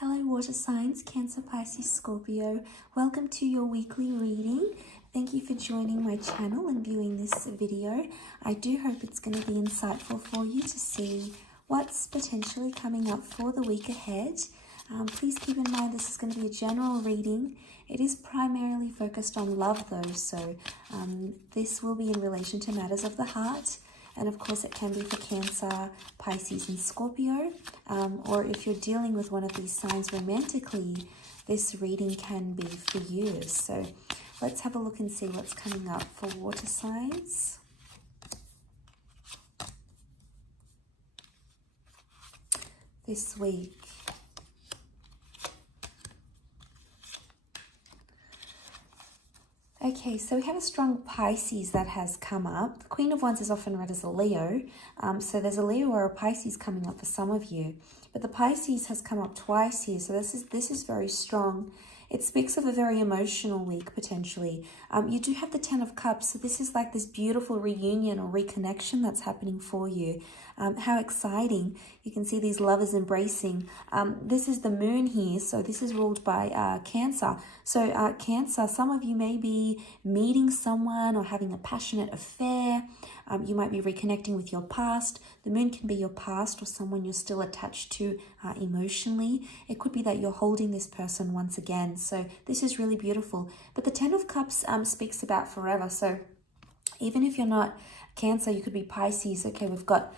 Hello water signs, Cancer, Pisces, Scorpio. Welcome to your weekly reading. Thank you for joining my channel and viewing this video. I do hope it's going to be insightful for you to see what's potentially coming up for the week ahead. Please keep in mind this is going to be a general reading. It is primarily focused on love though, so this will be in relation to matters of the heart. And of course, it can be for Cancer, Pisces, and Scorpio. Or if you're dealing with one of these signs romantically, this reading can be for you. So let's have a look and see what's coming up for water signs. This week. Okay, so we have a strong Pisces that has come up. The Queen of Wands is often read as a Leo. So there's a Leo or a Pisces coming up for some of you. But the Pisces has come up twice here, so this is very strong. It speaks of a very emotional week, potentially. You do have the Ten of Cups, so this is like this beautiful reunion or reconnection that's happening for you. How exciting. You can see these lovers embracing. This is the moon here, so this is ruled by Cancer. So Cancer, some of you may be meeting someone or having a passionate affair. You might be reconnecting with your past. The moon can be your past or someone you're still attached to emotionally. It could be that you're holding this person once again. So this is really beautiful. But the Ten of Cups speaks about forever. So even if you're not Cancer, you could be Pisces. Okay, we've got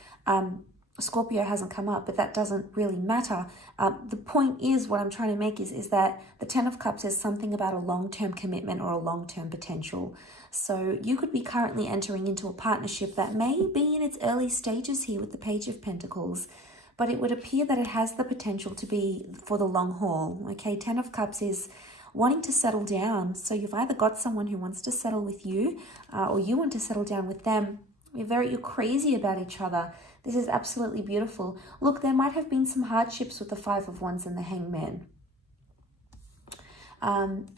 Scorpio hasn't come up, but that doesn't really matter. The point is, what I'm trying to make is that the Ten of Cups is something about a long-term commitment or a long-term potential. So you could be currently entering into a partnership that may be in its early stages here with the Page of Pentacles, but it would appear that it has the potential to be for the long haul. Okay, Ten of Cups is wanting to settle down. So you've either got someone who wants to settle with you or you want to settle down with them. You're crazy about each other. This is absolutely beautiful. Look, there might have been some hardships with the Five of Wands and the Hangman.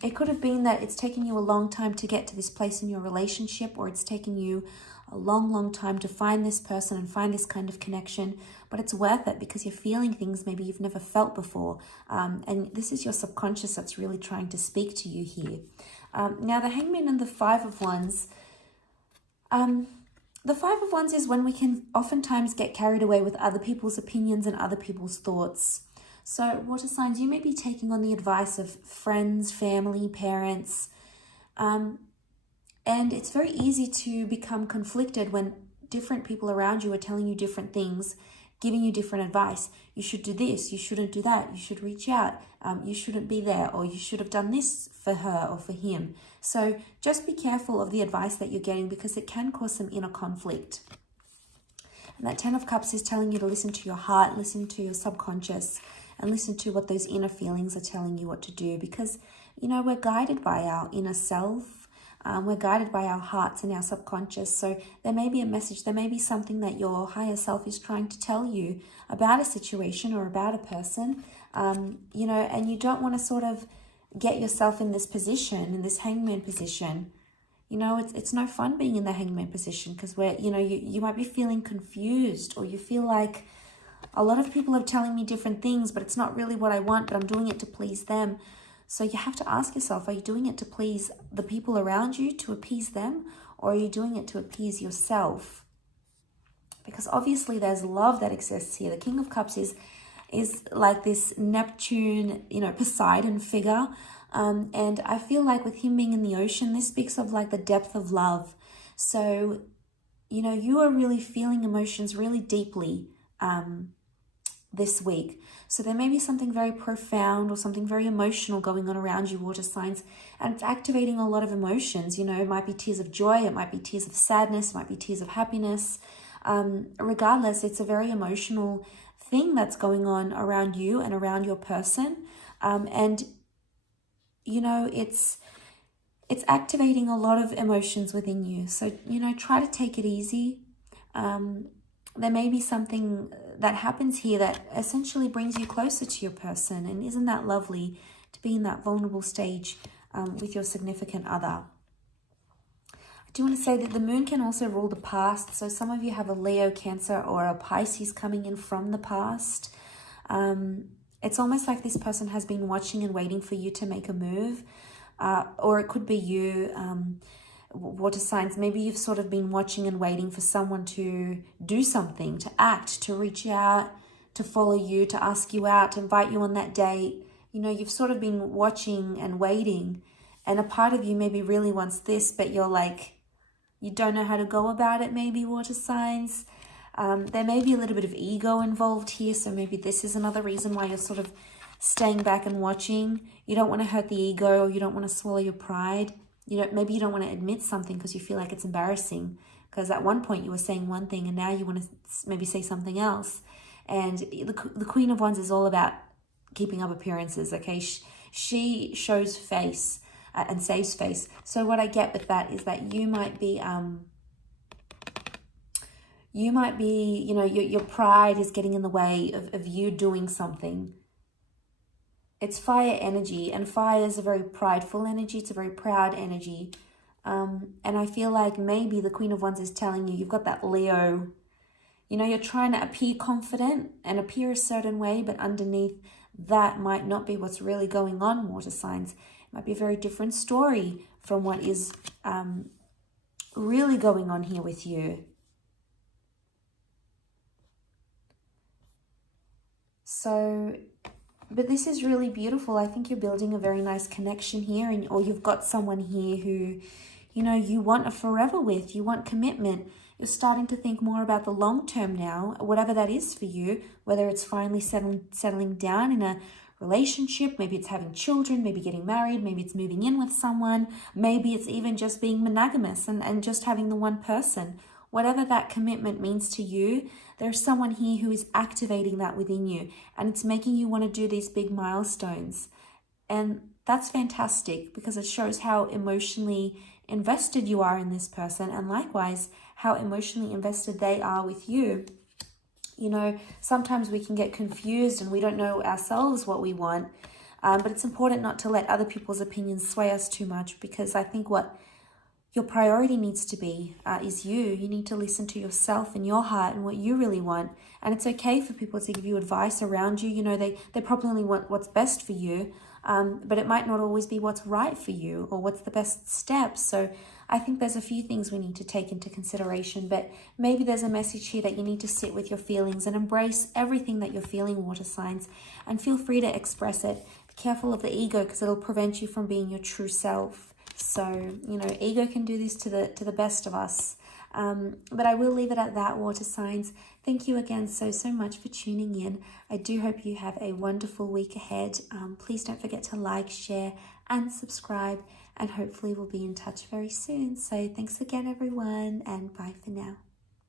It could have been that it's taken you a long time to get to this place in your relationship, or it's taken you a long time to find this person and find this kind of connection, but it's worth it because you're feeling things maybe you've never felt before. And this is your subconscious that's really trying to speak to you here. Now, the Hangman and the Five of Wands, the Five of Wands is when we can oftentimes get carried away with other people's opinions and other people's thoughts. So water signs, you may be taking on the advice of friends, family, parents, and it's very easy to become conflicted when different people around you are telling you different things, giving you different advice. You should do this, you shouldn't do that, you should reach out, you shouldn't be there, or you should have done this for her or for him. So just be careful of the advice that you're getting because it can cause some inner conflict. And that Ten of Cups is telling you to listen to your heart, listen to your subconscious, and listen to what those inner feelings are telling you what to do, because, you know, we're guided by our inner self. We're guided by our hearts and our subconscious. So there may be a message, there may be something that your higher self is trying to tell you about a situation or about a person, you know, and you don't want to sort of get yourself in this position, in this Hangman position. You know, it's no fun being in the Hangman position because you might be feeling confused, or you feel like a lot of people are telling me different things, but it's not really what I want, but I'm doing it to please them. So you have to ask yourself, are you doing it to please the people around you, to appease them, or are you doing it to appease yourself? Because obviously there's love that exists here. The King of Cups is like this Neptune, you know, Poseidon figure. And I feel like with him being in the ocean, this speaks of like the depth of love. So, you know, you are really feeling emotions really deeply this week. So there may be something very profound or something very emotional going on around you, water signs, and it's activating a lot of emotions. You know, it might be tears of joy, it might be tears of sadness, it might be tears of happiness. Regardless, it's a very emotional thing that's going on around you and around your person. And, you know, it's activating a lot of emotions within you. So, you know, try to take it easy. There may be something that happens here that essentially brings you closer to your person. And isn't that lovely to be in that vulnerable stage with your significant other? I do want to say that the moon can also rule the past. So some of you have a Leo, Cancer, or a Pisces coming in from the past. It's almost like this person has been watching and waiting for you to make a move. Or it could be you, water signs. Maybe you've sort of been watching and waiting for someone to do something, to act, to reach out, to follow you, to ask you out, to invite you on that date. You know, you've sort of been watching and waiting, and a part of you maybe really wants this, but you're like, you don't know how to go about it, maybe, water signs. There may be a little bit of ego involved here, so maybe this is another reason why you're sort of staying back and watching. You don't want to hurt the ego, or you don't want to swallow your pride. Maybe you don't want to admit something because you feel like it's embarrassing, because at one point you were saying one thing and now you want to maybe say something else. And the Queen of Wands is all about keeping up appearances, okay? She shows face and saves face. So what I get with that is that you might be, your pride is getting in the way of you doing something. It's fire energy, and fire is a very prideful energy. It's a very proud energy. And I feel like maybe the Queen of Wands is telling you, you've got that Leo. You're trying to appear confident and appear a certain way, but underneath that might not be what's really going on, water signs. It might be a very different story from what is really going on here with you. So, but this is really beautiful. I think you're building a very nice connection here, or you've got someone here who, you want a forever with. You want commitment. You're starting to think more about the long term now, whatever that is for you, whether it's finally settling down in a relationship, maybe it's having children, maybe getting married, maybe it's moving in with someone, maybe it's even just being monogamous and just having the one person. Whatever that commitment means to you, there's someone here who is activating that within you, and it's making you want to do these big milestones. And that's fantastic, because it shows how emotionally invested you are in this person, and likewise how emotionally invested they are with you. Sometimes we can get confused and we don't know ourselves what we want, but it's important not to let other people's opinions sway us too much, because I think what your priority needs to be is you. You need to listen to yourself and your heart and what you really want. And it's okay for people to give you advice around you. They probably want what's best for you, but it might not always be what's right for you or what's the best steps. So I think there's a few things we need to take into consideration, but maybe there's a message here that you need to sit with your feelings and embrace everything that you're feeling, water signs, and feel free to express it. Be careful of the ego, because it'll prevent you from being your true self. So, ego can do this to the best of us. But I will leave it at that, water signs. Thank you again so much for tuning in. I do hope you have a wonderful week ahead. Please don't forget to like, share, and subscribe. And hopefully we'll be in touch very soon. So thanks again, everyone, and bye for now.